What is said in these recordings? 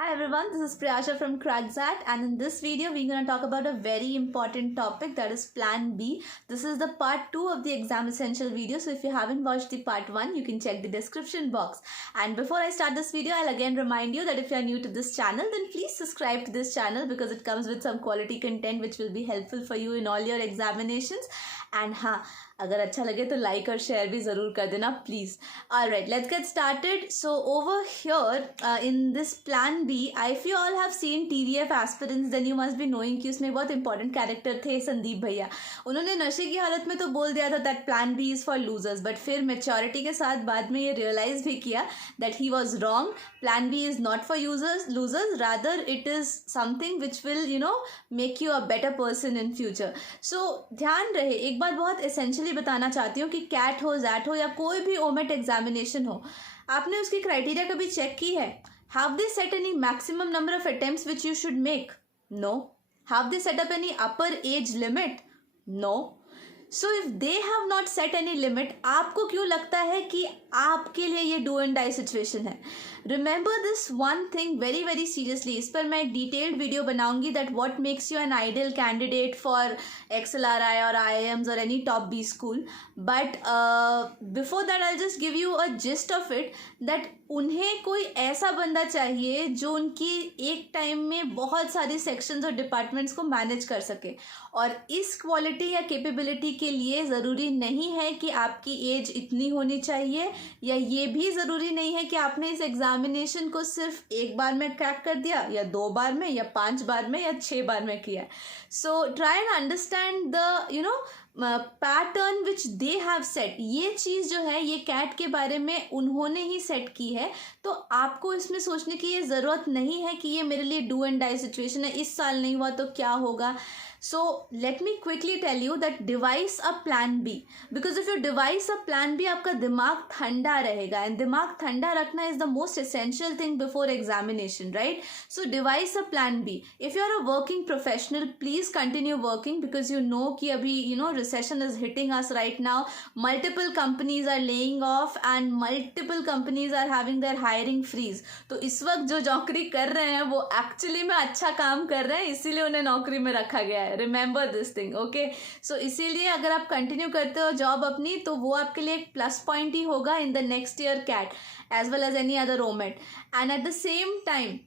Hi everyone, this is Priyasha from Crackzat, and in this video we're going to talk about a very important topic, that is Plan B. This is the part 2 of the exam essential video, so if you haven't watched the part 1 you can check the description box. And before I start this video, I'll again remind you that if you are new to this channel, then please subscribe to this channel because it comes with some quality content which will be helpful for you in all your examinations. And हाँ, अगर अच्छा लगे तो लाइक और शेयर भी ज़रूर कर देना please. Alright, let's get started. So over here in this plan B, if you all have seen TVF aspirants, then you must be knowing कि उसमें बहुत important character थे संदीप भैया. उन्होंने नशे की हालत में तो बोल दिया था that plan B is for losers, but फिर maturity के साथ बाद में ये realize भी किया that he was wrong. Plan B is not for losers, rather it is something which will make you a better person in future. So ध्यान रहे, एक बात बहुत essentially बताना चाहती हूँ कि कैट हो, जैट हो या कोई भी ओमेट एग्जामिनेशन हो, आपने उसकी क्राइटेरिया कभी चेक की है? Have they set any maximum number of attempts which you should make? No. Have they set up any upper age limit? No. So if they have not set any limit, आपको क्यों लगता है कि आपके लिए ये डू एंड डाई सिचुएशन है? Remember this one thing very very seriously. इस पर मैं एक डिटेल्ड वीडियो बनाऊंगी that what makes you an ideal candidate for XLRI और IIMs और any top B school. But before that I just give you a gist of it that उन्हें कोई ऐसा बंदा चाहिए जो उनकी एक टाइम में बहुत सारी सेक्शंस और डिपार्टमेंट्स को मैनेज कर सके. और इस क्वालिटी या कैपेबिलिटी के लिए ज़रूरी नहीं है कि आपकी एज इतनी होनी चाहिए, या ये भी ज़रूरी नहीं है कि आपने इस एग्जामिनेशन को सिर्फ एक बार में क्रैक कर दिया या 2 बार में या 5 बार में या 6 बार में किया. So try and understand the pattern which they have set. ये चीज़ जो है ये कैट के बारे में उन्होंने ही सेट की है, तो आपको इसमें सोचने की ये ज़रूरत नहीं है कि ये मेरे लिए डू एंड डाई सिचुएशन है, इस साल नहीं हुआ तो क्या होगा. So let me quickly tell you that devise a plan B, because if you devise a plan B आपका दिमाग ठंडा रहेगा, and दिमाग ठंडा रखना is the most essential thing before examination, right? So devise a plan B. If you are a working professional, please continue working because you know कि अभी recession is hitting us right now. Multiple companies are laying off and multiple companies are having their hiring freeze. तो इस वक्त जो नौकरी कर रहे हैं वो एक्चुअली में अच्छा काम कर रहे हैं, इसीलिए उन्हें नौकरी में रखा गया है. Remember this thing, okay. So इसीलिए अगर आप कंटिन्यू करते हो जॉब अपनी, तो वो आपके लिए एक प्लस पॉइंट ही होगा in the next year CAT as well as any other OMET. And at the same time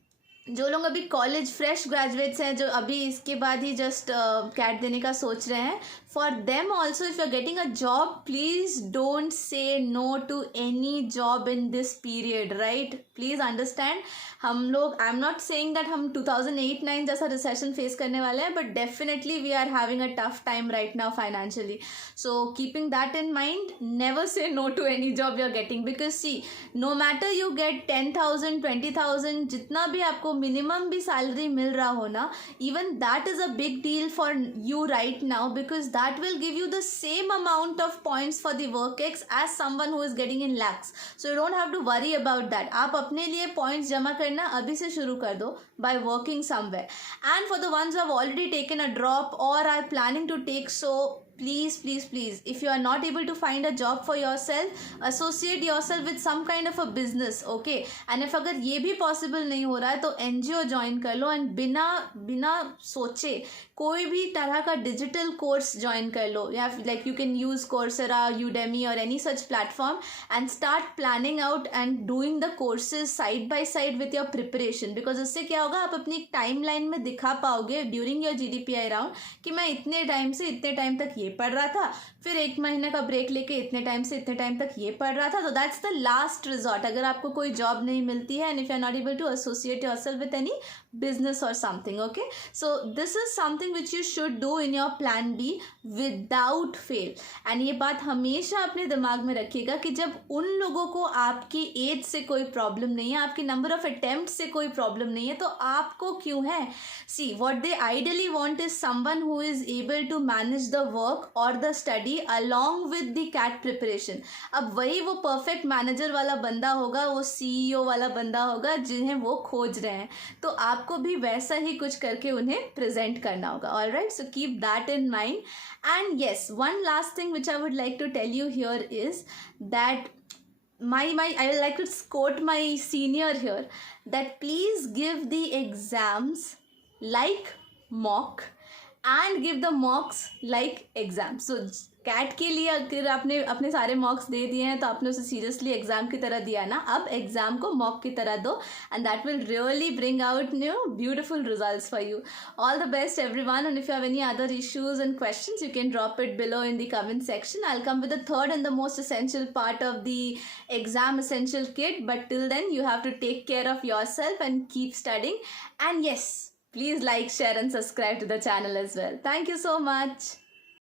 जो लोग अभी कॉलेज फ्रेश ग्रेजुएट्स हैं, जो अभी इसके बाद ही जस्ट कैट देने का सोच रहे हैं, for them also if you're getting a job, please don't say no to any job in this period, right? Please understand, हम लोग, I am not saying that हम 2008-9 जैसा रिसेशन फेस करने वाले हैं, but definitely we are having a tough time right now financially. So keeping that in mind, never say no to any job you are getting, because see no matter you get 10,000 20,000, जितना भी आपको मिनिमम भी सैलरी मिल रहा हो ना, even that is a big deal for you right now, because that will give you the same amount of points for the work-ex as someone who is getting in lakhs. So you don't have to worry about that. आप अपने लिए points जमा करना अभी से शुरू कर दो by working somewhere. And for the ones who have already taken a drop or are planning to take, so please please please, if you are not able to find a job for yourself, associate yourself with some kind of a business, okay? And if अगर ये भी possible नहीं हो रहा है तो NGO join कर लो, and बिना सोचे कोई भी तरह का डिजिटल कोर्स ज्वाइन कर लो, या like you can use Coursera, Udemy और any such platform, and start planning out and doing the courses side by side with your preparation. Because उससे क्या होगा, आप अपनी टाइम लाइन में दिखा पाओगे ड्यूरिंग योर GDPI राउंड कि मैं इतने टाइम से इतने टाइम तक ये पढ़ रहा था, फिर 1 महीने का ब्रेक लेके इतने टाइम से इतने टाइम तक ये पढ़ रहा था. तो दैट्स द लास्ट रिजॉर्ट अगर आपको कोई जॉब नहीं मिलती है, and if you are not able to associate yourself with any business or something, okay? So this is something which you should do in your plan B without fail. And ये बात हमेशा अपने दिमाग में रखिएगा कि जब उन लोगों को आपकी एज से कोई प्रॉब्लम नहीं है, आपकी नंबर ऑफ अटेम्प्ट से कोई प्रॉब्लम नहीं है, तो आपको क्यों है? See, what they ideally want is someone who is able to manage the work or the study along with the CAT preparation. अब वही वो परफेक्ट मैनेजर वाला बंदा होगा, वो CEO वाला बंदा होगा जिन्हें वो खोज रहे हैं, तो आपको भी वैसा ही कुछ करके उन्हें प्रेजेंट करना होगा. Alright, so keep that in mind. And yes, one last thing which I would like to tell you here is that I would like to quote my senior here, that please give the exams like mock and give the mocks like exam. So CAT के लिए अगर आपने अपने सारे मॉक्स दे दिए हैं तो आपने उसे सीरियसली एग्जाम की तरह दिया ना, अब एग्जाम को मॉक की तरह दो, and that will really bring out beautiful results for you. All the best everyone, and if you have any other issues and questions, you can drop it below in the comment section. I'll come with the third and the most essential part of the exam essential kit, but till then you have to take care of yourself and keep studying. And yes, please like, share and subscribe to the channel as well. Thank you so much.